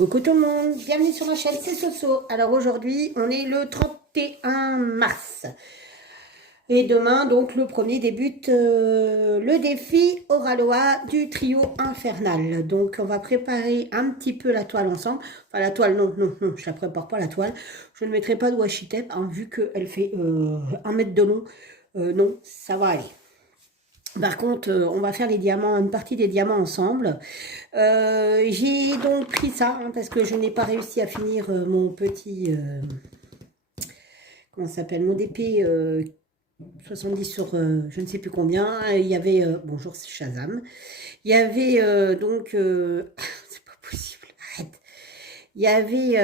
Coucou tout le monde, bienvenue sur ma chaîne, c'est Soso. Alors aujourd'hui, on est le 31 mars. Et demain, donc le premier débute le défi Oraloa du trio infernal. Donc on va préparer un petit peu la toile ensemble. Enfin la toile, non, je la prépare pas la toile. Je ne mettrai pas de washi tape, hein, vu qu'elle fait 1 mètre de long. Non, ça va aller. Par contre, on va faire les diamants, une partie des diamants ensemble. J'ai donc pris ça, hein, parce que je n'ai pas réussi à finir mon petit... comment ça s'appelle? Mon DP 70 sur je ne sais plus combien. Il y avait... bonjour, c'est Shazam. Il y avait donc... c'est pas possible, arrête. Il y avait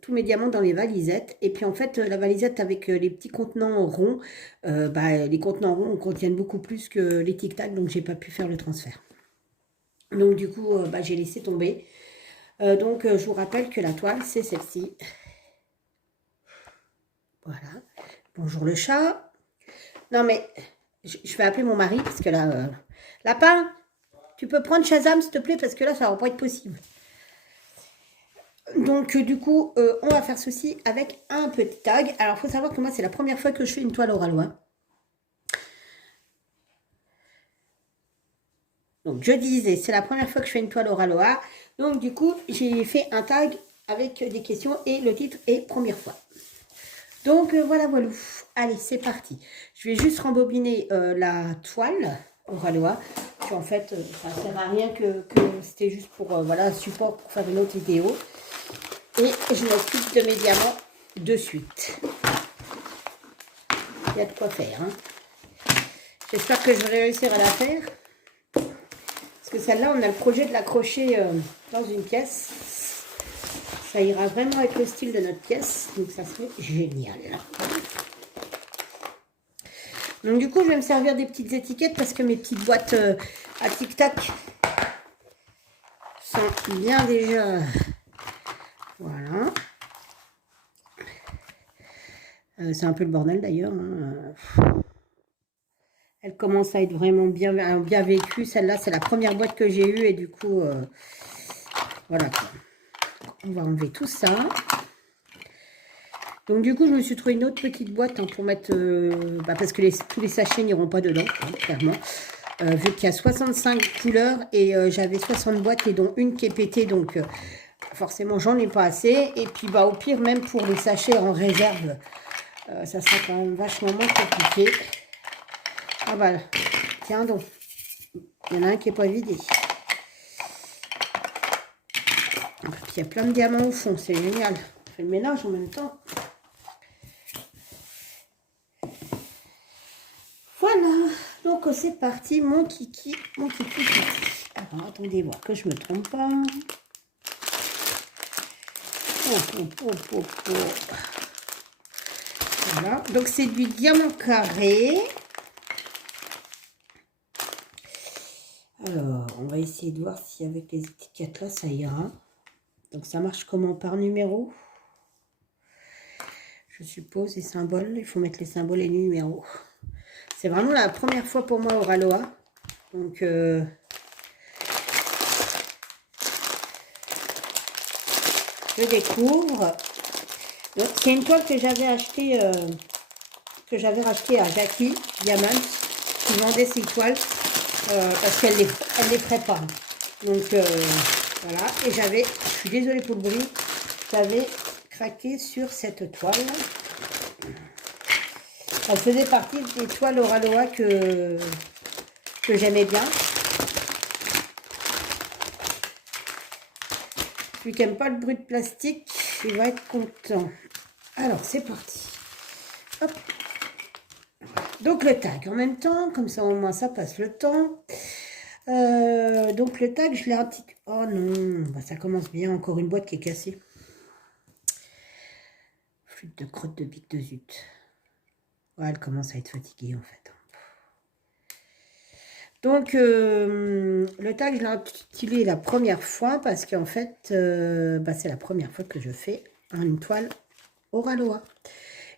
tous mes diamants dans les valisettes. Et puis en fait, la valisette avec les petits contenants ronds, les contenants ronds contiennent beaucoup plus que les tic-tac, donc j'ai pas pu faire le transfert. Donc du coup, j'ai laissé tomber. Je vous rappelle que la toile, c'est celle-ci. Voilà. Bonjour le chat. Non mais, je vais appeler mon mari parce que là... Lapin, tu peux prendre Shazam s'il te plaît parce que là, ça va pas être possible. Donc du coup, on va faire ceci avec un petit tag. Alors, il faut savoir que moi, c'est la première fois que je fais une toile Oraloa. Donc, je disais, c'est la première fois que je fais une toile Oraloa. Donc, du coup, j'ai fait un tag avec des questions et le titre est première fois. Donc, voilà. Allez, c'est parti. Je vais juste rembobiner la toile Oraloa. Puis, en fait, ça ne sert à rien que c'était juste pour, voilà, support pour faire une autre vidéo. Et je m'occupe de mes diamants de suite. Il y a de quoi faire. Hein. J'espère que je vais réussir à la faire. Parce que celle-là, on a le projet de l'accrocher dans une pièce. Ça ira vraiment avec le style de notre pièce. Donc ça serait génial. Donc du coup, je vais me servir des petites étiquettes parce que mes petites boîtes à tic-tac sont bien déjà... Voilà. C'est un peu le bordel d'ailleurs. Hein. Elle commence à être vraiment bien vécue. Celle-là, c'est la première boîte que j'ai eue et du coup, voilà. On va enlever tout ça. Donc du coup, je me suis trouvé une autre petite boîte hein, pour mettre... parce que tous les sachets n'iront pas dedans, hein, clairement. Vu qu'il y a 65 couleurs et j'avais 60 boîtes et dont une qui est pétée. Donc forcément, j'en ai pas assez. Et puis au pire, même pour les sachets en réserve, ça sera quand même vachement moins compliqué. Ah bah, tiens donc. Il y en a un qui n'est pas vidé. Il y a plein de diamants au fond, c'est génial. On fait le ménage en même temps. Voilà, donc c'est parti, mon kiki, mon kiki. Alors, attendez voir que je ne me trompe pas. Voilà, donc c'est du diamant carré. Alors, on va essayer de voir si avec les étiquettes là, ça ira. Donc, ça marche comment? Par numéro? Je suppose, les symboles. Il faut mettre les symboles et les numéros. C'est vraiment la première fois pour moi Oraloa. Donc, je découvre. C'est une toile que j'avais achetée, racheté à Jackie Diamant, qui vendait ses toiles parce qu'elle les ferait pas. Donc voilà, et je suis désolée pour le bruit, j'avais craqué sur cette toile. Elle faisait partie des toiles Oraloa que j'aimais bien. Celui qui n'aime pas le bruit de plastique, il va être content. Alors, c'est parti. Hop. Donc, le tag en même temps, comme ça au moins ça passe le temps. Donc, le tag, je l'ai articulé. Oh non, ça commence bien. Encore une boîte qui est cassée. Flûte de crotte de bique de zut. Ouais, elle commence à être fatiguée en fait. Donc, le tag, je l'ai articulé la première fois parce qu'en fait, c'est la première fois que je fais une toile Oraloa.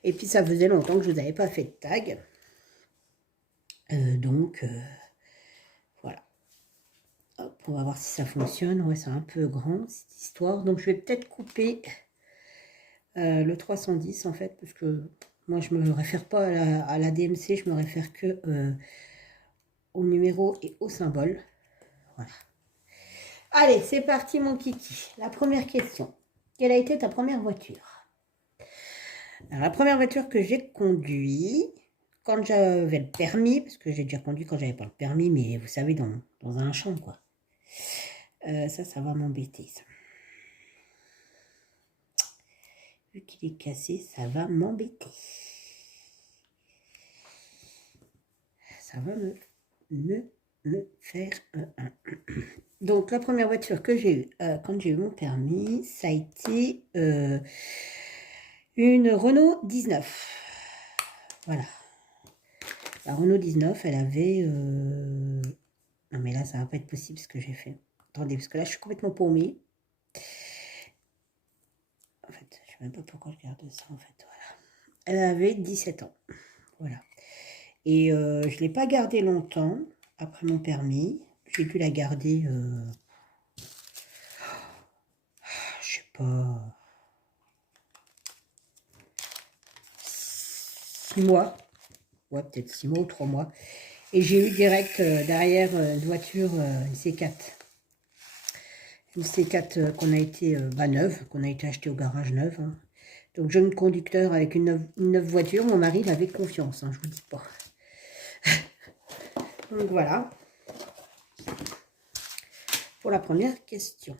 Et puis, ça faisait longtemps que je n'avais pas fait de tag. Voilà. Hop, on va voir si ça fonctionne. Ouais, c'est un peu grand cette histoire. Donc je vais peut-être couper le 310 en fait, parce que moi je me réfère pas à la DMC, je me réfère que au numéro et au symbole. Voilà. Allez, c'est parti mon kiki. La première question. Quelle a été ta première voiture? Alors, la première voiture que j'ai conduite, quand j'avais le permis, parce que j'ai déjà conduit quand j'avais pas le permis, mais vous savez, dans un champ, quoi. Ça va m'embêter, ça. Vu qu'il est cassé, ça va m'embêter. Ça va me faire un. Donc, la première voiture que j'ai eue quand j'ai eu mon permis, ça a été une Renault 19. Voilà. La Renault 19, elle avait... Non, mais là, ça va pas être possible ce que j'ai fait. Attendez, parce que là, je suis complètement paumée. En fait, je sais même pas pourquoi je garde ça, en fait. Voilà. Elle avait 17 ans. Voilà. Et je ne l'ai pas gardée longtemps après mon permis. J'ai dû la garder... je sais pas... 6 mois. Ouais, peut-être 6 mois ou 3 mois. Et j'ai eu direct derrière une voiture, une C4. Une C4 qu'on a été neuve, qu'on a été achetée au garage neuf. Hein. Donc jeune conducteur avec une neuve voiture, mon mari il avait confiance, hein, je vous dis pas. Donc voilà. Pour la première question.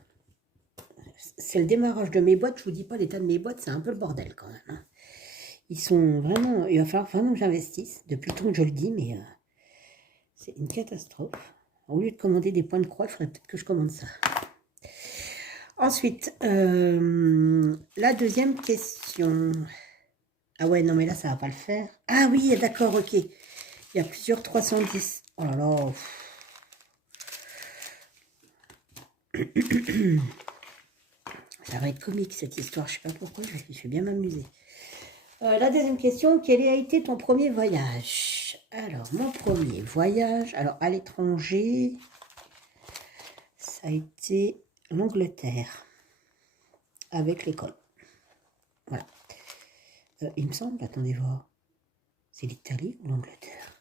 C'est le démarrage de mes boîtes, je vous dis pas l'état de mes boîtes, c'est un peu le bordel quand même. Hein. Ils sont vraiment, il va falloir vraiment que j'investisse, depuis le temps que je le dis, mais c'est une catastrophe. Au lieu de commander des points de croix, il faudrait peut-être que je commande ça. Ensuite, la deuxième question. Ah ouais, non, mais là, ça va pas le faire. Ah oui, d'accord, ok. Il y a plusieurs 310. Oh là là. Ça va être comique, cette histoire. Je sais pas pourquoi, je vais bien m'amuser. La deuxième question, quel a été ton premier voyage? Alors, mon premier voyage, alors à l'étranger, ça a été l'Angleterre, avec l'école. Voilà. Il me semble, attendez voir, c'est l'Italie ou l'Angleterre?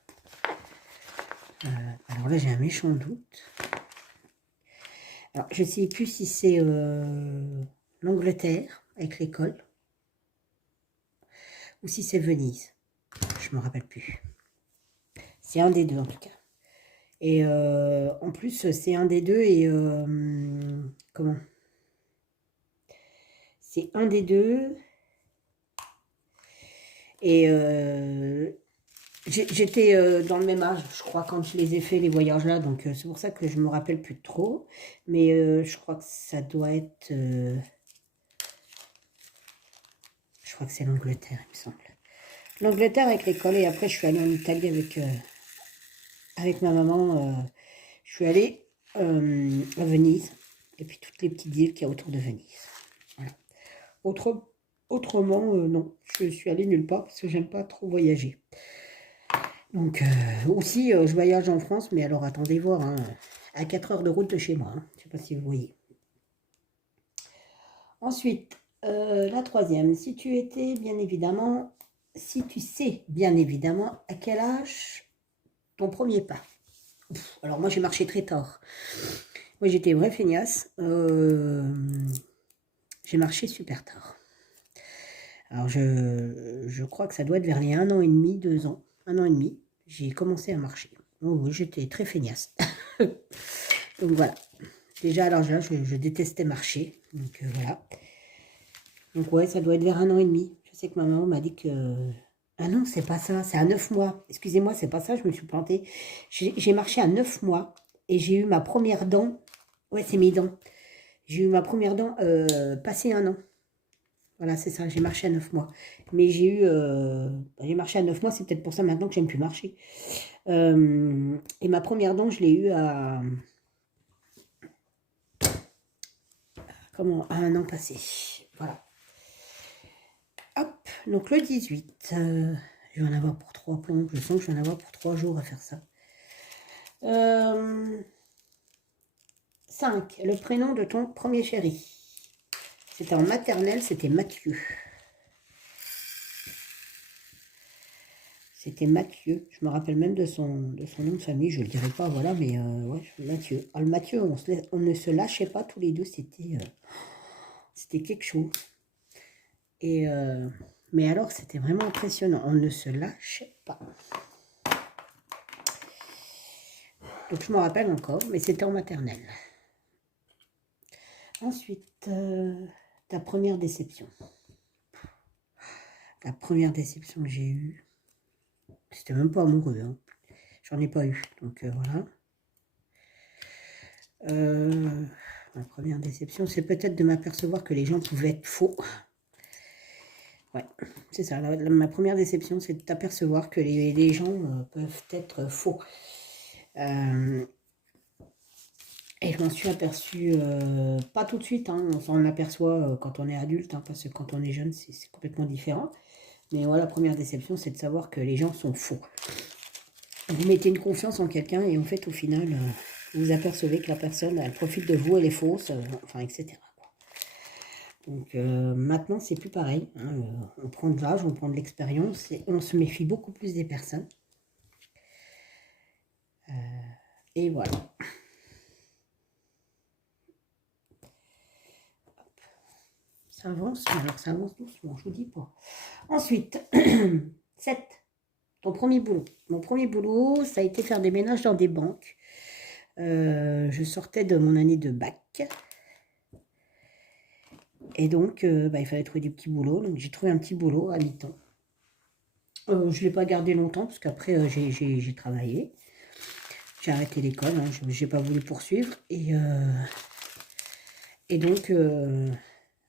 Alors là, j'ai un méchant doute. Alors, je ne sais plus si c'est l'Angleterre, avec l'école, ou si c'est Venise. Je ne me rappelle plus. C'est un des deux, en tout cas. Et en plus, c'est un des deux et... comment? C'est un des deux. Et j'étais dans le même âge, je crois, quand je les ai fait, les voyages-là. Donc, c'est pour ça que je me rappelle plus trop. Mais je crois que ça doit être... je crois que c'est l'Angleterre, il me semble. L'Angleterre avec l'école. Et après, je suis allée en Italie avec ma maman. Je suis allée à Venise. Et puis, toutes les petites îles qu'il y a autour de Venise. Voilà. Autrement, non. Je suis allée nulle part parce que j'aime pas trop voyager. Donc, aussi, je voyage en France, mais alors attendez voir, hein, à 4 heures de route de chez moi. Hein, je ne sais pas si vous voyez. Ensuite, la troisième, si tu sais bien évidemment à quel âge ton premier pas. Alors moi, j'ai marché très tard. Moi, j'étais vraie feignasse. J'ai marché super tard. Alors, je crois que ça doit être vers les 1 an et demi, 2 ans. 1 an et demi. J'ai commencé à marcher. Oh oui, j'étais très feignasse. Donc voilà. Déjà à l'âge là, je détestais marcher. Donc voilà. Donc ouais, ça doit être vers 1 an et demi. Je sais que ma maman m'a dit que... Ah non, c'est pas ça, c'est à 9 mois. Excusez-moi, c'est pas ça, je me suis plantée. J'ai marché à 9 mois et j'ai eu ma première dent. Ouais, c'est mes dents. J'ai eu ma première dent passé 1 an. Voilà, c'est ça, j'ai marché à 9 mois. Mais j'ai marché à 9 mois, c'est peut-être pour ça maintenant que j'aime plus marcher. Et ma première dent, je l'ai eue à 1 an passé. Voilà. Hop, donc le 18. Je vais en avoir pour 3 plombs. Je sens que je vais en avoir pour 3 jours à faire ça. 5. Le prénom de ton premier chéri. C'était en maternelle, c'était Mathieu. C'était Mathieu. Je me rappelle même de son nom de famille. Je ne le dirai pas, voilà, mais ouais, Mathieu. Alors, le Mathieu, on ne se lâchait pas tous les deux. C'était quelque chose. Et, mais alors, c'était vraiment impressionnant. On ne se lâchait pas. Donc, je me rappelle encore, mais c'était en maternelle. Ensuite, ta première déception. La première déception que j'ai eue, c'était même pas amoureux, hein. J'en ai pas eu, donc voilà. Ma première déception, c'est peut-être de m'apercevoir que les gens pouvaient être faux. Ouais, c'est ça. Ma première déception, c'est de t'apercevoir que les gens peuvent être faux. Et je m'en suis aperçue, pas tout de suite, hein, on s'en aperçoit quand on est adulte, hein, parce que quand on est jeune, c'est complètement différent. Mais voilà, la première déception, c'est de savoir que les gens sont faux. Vous mettez une confiance en quelqu'un et en fait, au final, vous apercevez que la personne, elle profite de vous, elle est fausse, enfin, etc. Donc maintenant, c'est plus pareil, hein, on prend de l'âge, on prend de l'expérience et on se méfie beaucoup plus des personnes. Et voilà. Ça avance, alors ça avance doucement, je vous dis pas. Ensuite, 7. Ton premier boulot. Mon premier boulot, ça a été faire des ménages dans des banques. Je sortais de mon année de bac. Et donc, il fallait trouver du petit boulot. Donc, j'ai trouvé un petit boulot à mi-temps. Je ne l'ai pas gardé longtemps parce qu'après, j'ai travaillé. J'ai arrêté l'école. Hein, je n'ai pas voulu poursuivre. Et donc,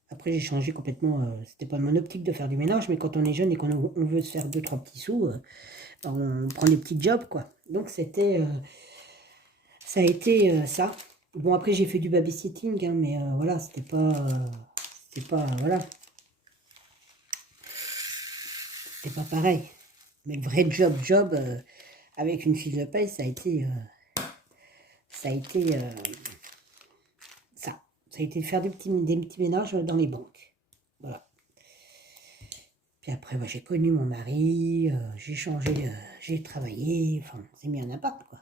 après, j'ai changé complètement. C'était pas mon optique de faire du ménage, mais quand on est jeune et qu'on veut se faire 2-3 petits sous, on prend des petits jobs, quoi. Donc, ça a été ça. Bon, après, j'ai fait du babysitting, hein, mais voilà, c'était pas, voilà. C'était pas pareil. Mais le vrai job, avec une fiche de paye, ça a été ça. Ça a été faire des petits ménages dans les banques. Voilà. Puis après, j'ai connu mon mari, j'ai changé, j'ai travaillé, enfin, on s'est mis en appart, quoi.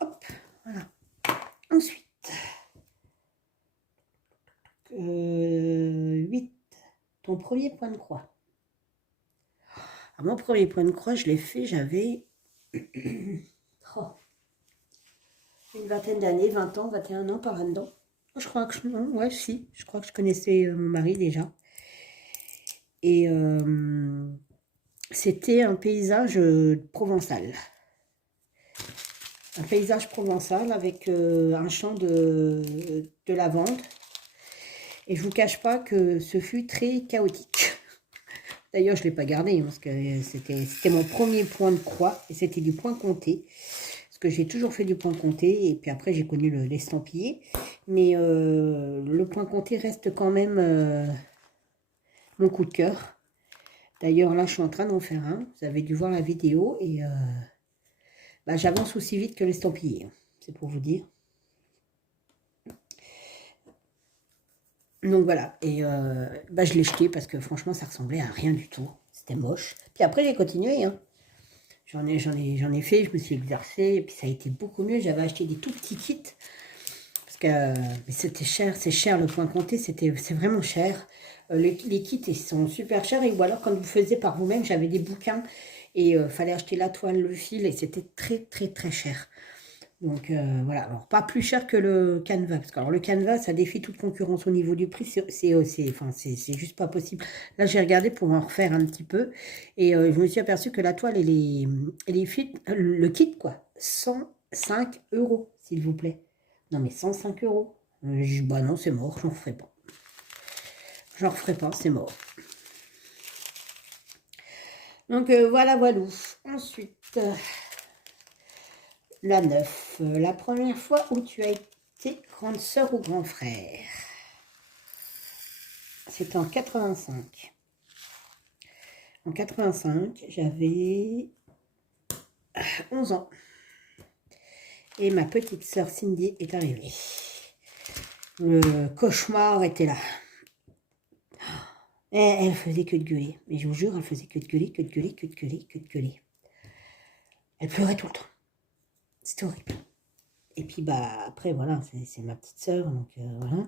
Hop, voilà. Ensuite, 8. Ton premier point de croix. Alors, mon premier point de croix, je l'ai fait, j'avais une vingtaine d'années, 20 ans, 21 ans par là-dedans. Je crois que je crois que je connaissais mon mari déjà. Et c'était un paysage provençal. Un paysage provençal avec un champ de lavande. Et je ne vous cache pas que ce fut très chaotique. D'ailleurs, je ne l'ai pas gardé parce que c'était mon premier point de croix et c'était du point compté. Parce que j'ai toujours fait du point compté et puis après j'ai connu l'estampillé. Mais le point compté reste quand même mon coup de cœur. D'ailleurs, là, je suis en train d'en faire un. Vous avez dû voir la vidéo et j'avance aussi vite que l'estampillé. C'est pour vous dire. Donc voilà, et je l'ai jeté parce que franchement ça ressemblait à rien du tout, c'était moche. Puis après j'ai continué, hein. J'en ai fait, je me suis exercée, et puis ça a été beaucoup mieux. J'avais acheté des tout petits kits, parce que mais c'était cher, c'est cher le point compté, c'est vraiment cher. Les kits ils sont super chers, ou alors quand vous faisiez par vous-même, j'avais des bouquins, et fallait acheter la toile, le fil, et c'était très très très cher. Donc voilà, alors pas plus cher que le Canva, parce que alors, le Canva, ça défie toute concurrence au niveau du prix, c'est juste pas possible. Là, j'ai regardé pour en refaire un petit peu, et je me suis aperçu que la toile et les fils, le kit, quoi, 105 €, s'il vous plaît. Non, mais 105 €. Bah non, c'est mort, j'en referai pas. J'en referai pas, c'est mort. Donc voilà, voilà. Ensuite... La 9, la première fois où tu as été grande sœur ou grand frère. C'était en 85. En 85, j'avais 11 ans. Et ma petite sœur Cindy est arrivée. Le cauchemar était là. Et elle faisait que de gueuler. Mais je vous jure, elle faisait que de gueuler, que de gueuler, que de gueuler, que de gueuler. Elle pleurait tout le temps. C'était horrible. Et puis, bah, après, voilà, c'est ma petite sœur, donc voilà.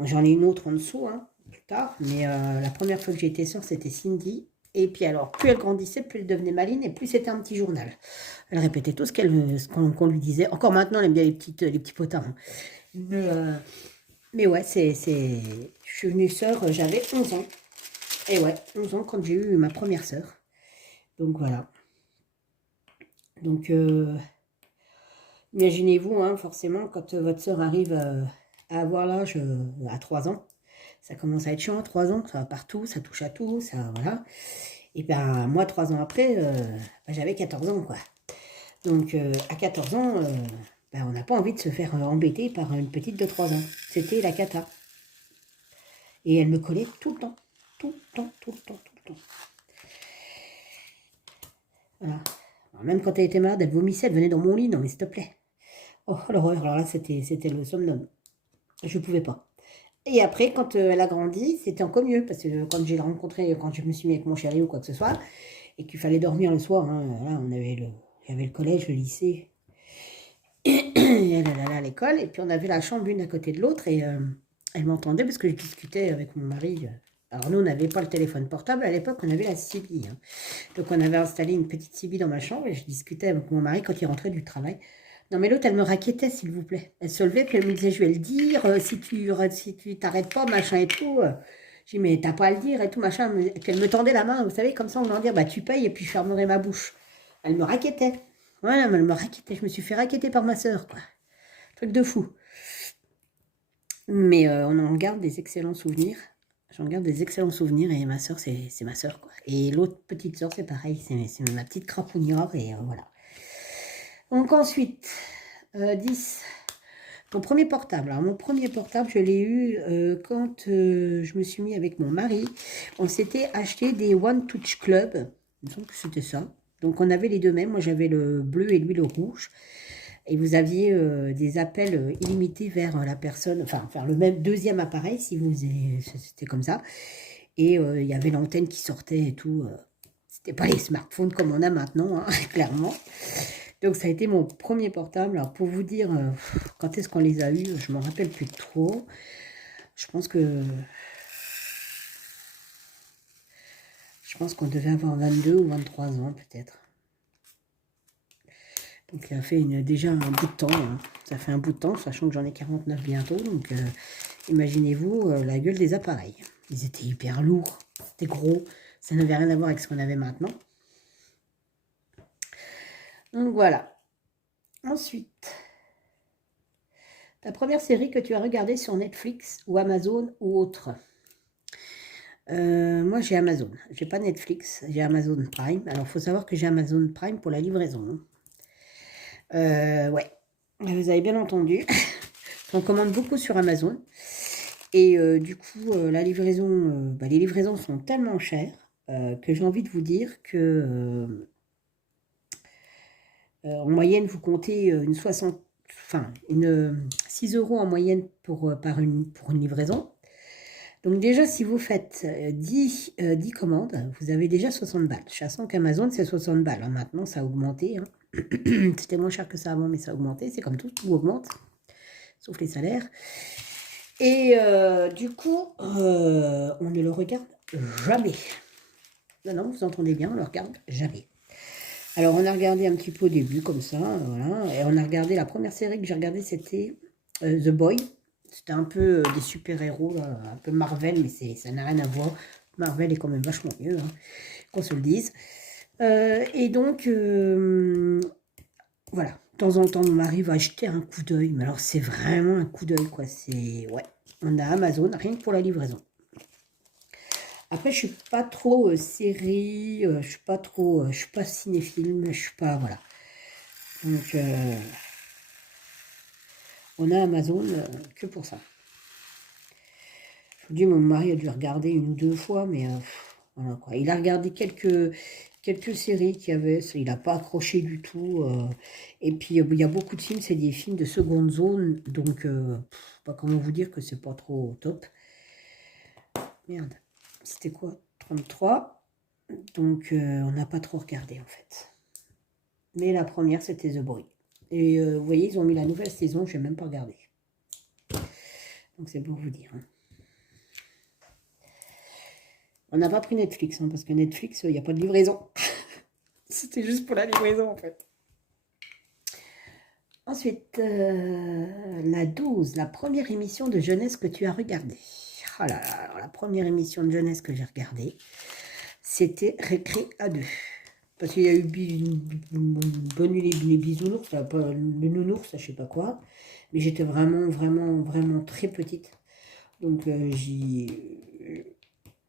J'en ai une autre en dessous, hein, plus tard. Mais la première fois que j'ai été sœur, c'était Cindy. Et puis alors, plus elle grandissait, plus elle devenait maline et plus c'était un petit journal. Elle répétait tout ce qu'on lui disait. Encore maintenant, elle aime bien les petits potards. Hein. Mais ouais, je suis venue sœur, j'avais 11 ans. Et ouais, 11 ans quand j'ai eu ma première sœur. Donc voilà. Donc, imaginez-vous, hein, forcément, quand votre sœur arrive à avoir l'âge à 3 ans, ça commence à être chiant, 3 ans, ça va partout, ça touche à tout, ça, voilà. Et ben moi, 3 ans après, ben, j'avais 14 ans, quoi. Donc, à 14 ans, ben, on n'a pas envie de se faire embêter par une petite de 3 ans. C'était la cata. Et elle me collait tout le temps. Tout le temps, tout le temps, tout le temps. Voilà. Alors, même quand elle était malade, elle vomissait, elle venait dans mon lit. Non, mais s'il te plaît. Oh, l'horreur. Alors là, c'était le summum. Je ne pouvais pas. Et après, quand elle a grandi, c'était encore mieux. Parce que quand j'ai rencontré, quand je me suis mis avec mon chéri ou quoi que ce soit, et qu'il fallait dormir le soir, hein, là, il y avait le collège, le lycée, et elle allait à l'école, et puis on avait la chambre l'une à côté de l'autre, et elle m'entendait parce que je discutais avec mon mari. Alors nous, on n'avait pas le téléphone portable, à l'époque, on avait la CB. Hein. Donc on avait installé une petite CB dans ma chambre, et je discutais avec mon mari quand il rentrait du travail. Non mais l'autre, elle me raquettait, s'il vous plaît. Elle se levait, puis elle me disait, je vais le dire, si tu t'arrêtes pas, machin et tout. J'ai dit, mais t'as pas à le dire et tout, machin. Puis elle me tendait la main, vous savez, comme ça, on en dire, bah tu payes et puis je fermerai ma bouche. Elle me raquettait. Voilà, mais elle me raquettait. Je me suis fait raqueter par ma sœur, quoi. Truc de fou. Mais on en garde des excellents souvenirs. J'en garde des excellents souvenirs et ma sœur, c'est ma sœur, quoi. Et l'autre petite sœur, c'est pareil, c'est ma petite crapouillard et voilà. Donc ensuite, 10. Mon premier portable. Alors, mon premier portable, je l'ai eu quand je me suis mis avec mon mari. On s'était acheté des One Touch Club. Il me semble que c'était ça. Donc, on avait les deux mêmes. Moi, j'avais le bleu et lui, le rouge. Et vous aviez des appels illimités vers la personne, enfin, vers le même deuxième appareil, si vous c'était comme ça. Et il y avait l'antenne qui sortait et tout. C'était pas les smartphones comme on a maintenant, hein, clairement. Donc ça a été mon premier portable. Alors pour vous dire, quand est-ce qu'on les a eus, je m'en rappelle plus trop. Je pense qu'on devait avoir 22 ou 23 ans peut-être. Donc ça fait déjà un bout de temps. Hein. Ça fait un bout de temps, sachant que j'en ai 49 bientôt. Donc imaginez-vous la gueule des appareils. Ils étaient hyper lourds, c'était gros. Ça n'avait rien à voir avec ce qu'on avait maintenant. Donc voilà. Ensuite, ta première série que tu as regardée sur Netflix ou Amazon ou autre. Moi, j'ai Amazon. J'ai pas Netflix, j'ai Amazon Prime. Alors, il faut savoir que j'ai Amazon Prime pour la livraison. Ouais, vous avez bien entendu. On commande beaucoup sur Amazon. Et du coup, la livraison, les livraisons sont tellement chères que j'ai envie de vous dire que en moyenne, vous comptez une 6 € en moyenne pour une livraison. Donc déjà, si vous faites 10 commandes, vous avez déjà 60 balles. Sachant qu'Amazon, c'est 60 balles. Hein. Maintenant, ça a augmenté. Hein. C'était moins cher que ça avant, mais ça a augmenté. C'est comme tout augmente, sauf les salaires. Et du coup, on ne le regarde jamais. Non, vous entendez bien, on ne le regarde jamais. Alors, on a regardé un petit peu au début, comme ça, voilà. Et on a regardé, la première série que j'ai regardée, c'était The Boy. C'était un peu des super-héros, un peu Marvel, mais ça n'a rien à voir. Marvel est quand même vachement mieux, hein, qu'on se le dise. Et donc, voilà. De temps en temps, mon mari va acheter un coup d'œil. Mais alors, c'est vraiment un coup d'œil, quoi. Ouais. On a Amazon, rien que pour la livraison. Après, je suis pas trop série, je suis pas cinéphile, je suis pas, voilà. Donc, on a Amazon que pour ça. Je vous dis, mon mari a dû regarder une ou deux fois, mais Voilà, quoi. Il a regardé quelques séries qu'il y avait, il n'a pas accroché du tout. Et puis, il y a beaucoup de films, c'est des films de seconde zone, donc, pas comment vous dire que c'est pas trop top. Merde, c'était quoi? 33. Donc, on n'a pas trop regardé, en fait. Mais la première, c'était The Boy. Et vous voyez, ils ont mis la nouvelle saison, je n'ai même pas regardé. Donc, c'est pour vous dire. Hein. On n'a pas pris Netflix, hein, parce que Netflix, il n'y a pas de livraison. C'était juste pour la livraison, en fait. Ensuite, la 12, la première émission de jeunesse que tu as regardée. Oh là là, alors la première émission de jeunesse que j'ai regardée, c'était Récré à 2. Parce qu'il y a eu Bonne nuit les bisounours, là, pas, le nounours, je sais pas quoi. Mais j'étais vraiment, vraiment, vraiment très petite. Donc, ouais,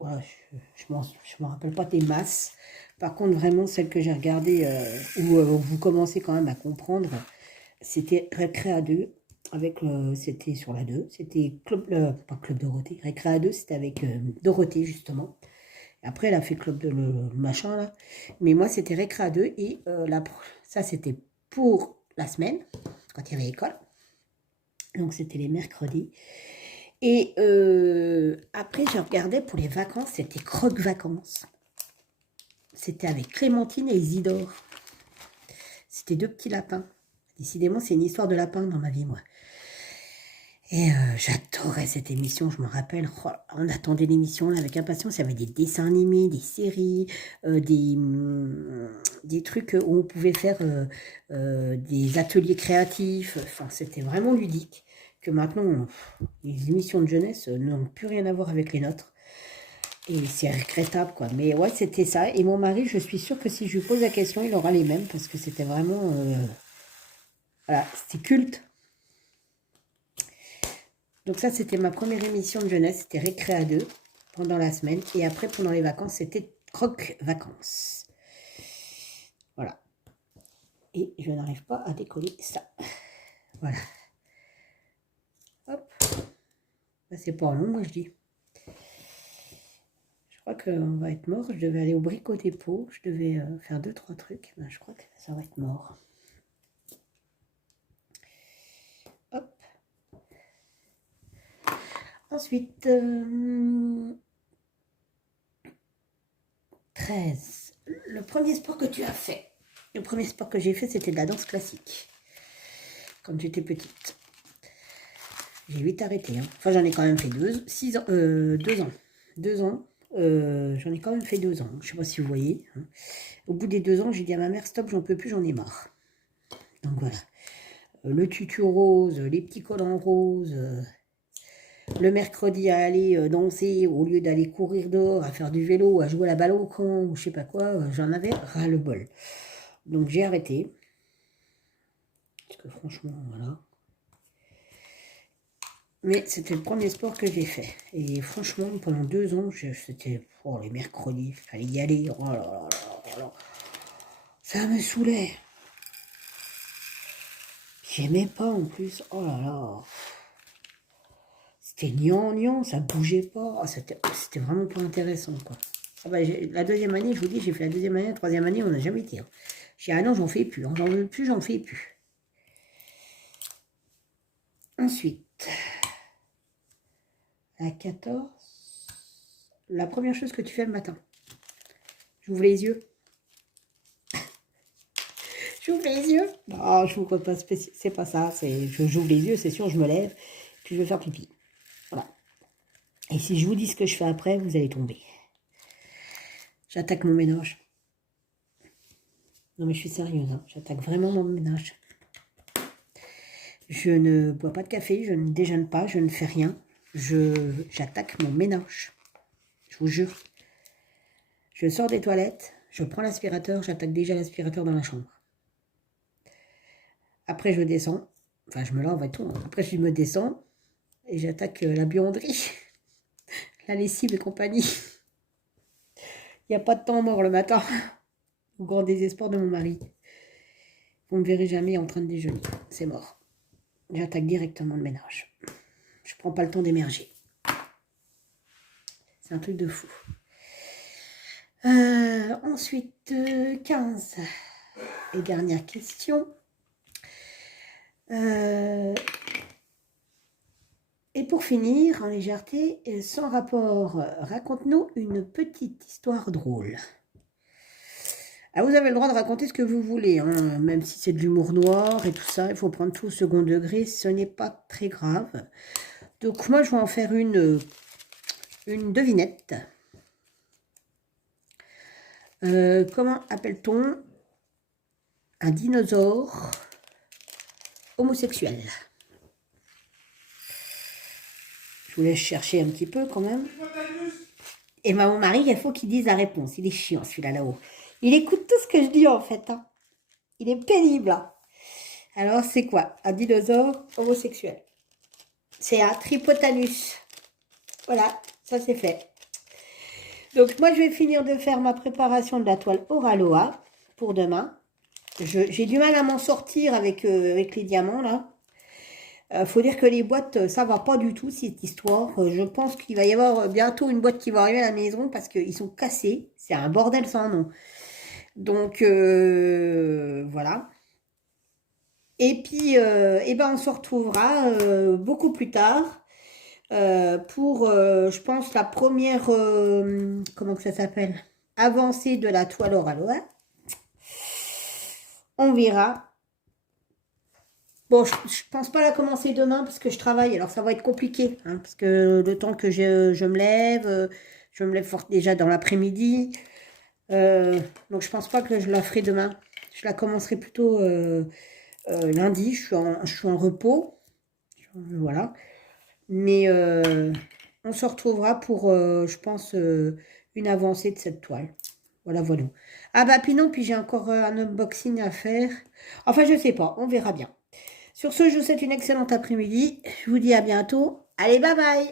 je me rappelle pas des masses. Par contre, vraiment, celle que j'ai regardée, où vous commencez quand même à comprendre, c'était Récré à 2. C'était sur la 2. C'était pas Club Dorothée. Récré à 2, c'était avec Dorothée, justement. Après, elle a fait Club de le machin, là. Mais moi, c'était Récré à 2. Et ça, c'était pour la semaine, quand il y avait école. Donc, c'était les mercredis. Et après, je regardais pour les vacances, c'était Croque Vacances. C'était avec Clémentine et Isidore. C'était 2 petits lapins. Décidément, c'est une histoire de lapin dans ma vie, moi. Et j'adorais cette émission, je me rappelle, oh, on attendait l'émission avec impatience, il y avait des dessins animés, des séries, des trucs où on pouvait faire des ateliers créatifs, enfin c'était vraiment ludique, que maintenant, les émissions de jeunesse n'ont plus rien à voir avec les nôtres. Et c'est regrettable, quoi. Mais ouais, c'était ça. Et mon mari, je suis sûre que si je lui pose la question, il aura les mêmes, parce que c'était vraiment... voilà, c'était culte. Donc ça, c'était ma première émission de jeunesse. C'était Récré à 2, pendant la semaine. Et après, pendant les vacances, c'était Croque Vacances. Voilà. Et je n'arrive pas à décoller ça. Voilà. Hop. C'est pas long, moi, je dis. Je crois qu'on va être mort. Je devais aller au Bricot Dépôt. Je devais faire 2-3 trucs. Ben, je crois que ça va être mort. Hop. Ensuite, 13. Le premier sport que tu as fait. Le premier sport que j'ai fait, c'était de la danse classique. Quand j'étais petite. J'ai vite arrêté. Hein. Enfin, j'en ai quand même fait 2 ans. 2 ans. 2 ans. J'en ai quand même fait 2 ans. Je ne sais pas si vous voyez. Hein. Au bout des 2 ans, j'ai dit à ma mère, stop, j'en peux plus, j'en ai marre. Donc voilà. Le tutu rose, les petits collants roses. Le mercredi à aller danser au lieu d'aller courir dehors, à faire du vélo, à jouer à la balle au camp, ou je sais pas quoi. J'en avais ras le bol. Donc j'ai arrêté. Parce que franchement, voilà. Mais c'était le premier sport que j'ai fait. Et franchement, pendant 2 ans, c'était les mercredis, il fallait y aller. Oh là là là là. Ça me saoulait. J'aimais pas en plus. Oh là là. C'était gnangnan, ça bougeait pas. Oh, c'était vraiment pas intéressant, quoi. Ah bah, la deuxième année, je vous dis, j'ai fait la deuxième année, la troisième année, on n'a jamais été. Hein. J'ai dit, ah non, j'en fais plus. Hein. J'en veux plus, j'en fais plus. Ensuite, à 14, la première chose que tu fais le matin. J'ouvre les yeux. J'ouvre les yeux. Non, je n'ouvre pas spécial. C'est pas ça. J'ouvre les yeux, c'est sûr, je me lève, puis je vais faire pipi. Voilà. Et si je vous dis ce que je fais après, vous allez tomber. J'attaque mon ménage. Non, mais je suis sérieuse. Hein. J'attaque vraiment mon ménage. Je ne bois pas de café, je ne déjeune pas, je ne fais rien. J'attaque mon ménage. Je vous jure. Je sors des toilettes, je prends l'aspirateur, j'attaque déjà l'aspirateur dans la chambre. Après, je descends. Enfin, je me lave et tout. Après, je me descends et j'attaque la buanderie, la lessive et compagnie. Il n'y a pas de temps mort le matin. Au grand désespoir de mon mari. Vous ne me verrez jamais en train de déjeuner. C'est mort. J'attaque directement le ménage. Je prends pas le temps d'émerger. C'est un truc de fou. Ensuite, 15. Et dernière question. Et pour finir, en légèreté, sans rapport, raconte-nous une petite histoire drôle. Ah, vous avez le droit de raconter ce que vous voulez, hein, même si c'est de l'humour noir et tout ça, il faut prendre tout au second degré, ce n'est pas très grave. Donc moi, je vais en faire une devinette. Comment appelle-t-on un dinosaure homosexuel? Je vous laisse chercher un petit peu quand même. Et mon mari, il faut qu'il dise la réponse. Il est chiant celui-là là-haut. Il écoute tout ce que je dis en fait. Hein. Il est pénible. Hein. Alors c'est quoi? Un dinosaure homosexuel. C'est un Tripotanus. Voilà, ça c'est fait. Donc moi je vais finir de faire ma préparation de la toile Oraloa pour demain. J'ai du mal à m'en sortir avec les diamants là. Faut dire que les boîtes, ça va pas du tout cette histoire. Je pense qu'il va y avoir bientôt une boîte qui va arriver à la maison parce qu'ils sont cassés. C'est un bordel sans nom. Donc voilà. Et puis eh ben, on se retrouvera beaucoup plus tard pour, je pense, la première, comment que ça s'appelle? Avancée de la toile Oraloa. On verra. Bon, je pense pas la commencer demain parce que je travaille, alors ça va être compliqué, hein, parce que le temps que je me lève fort déjà dans l'après-midi, donc je pense pas que je la ferai demain. Je la commencerai plutôt lundi, je suis en repos, voilà. Mais on se retrouvera pour, je pense, une avancée de cette toile. Voilà, voilà. Ah bah puis non, puis j'ai encore un unboxing à faire. Enfin, je sais pas, on verra bien. Sur ce, je vous souhaite une excellente après-midi. Je vous dis à bientôt. Allez, bye bye!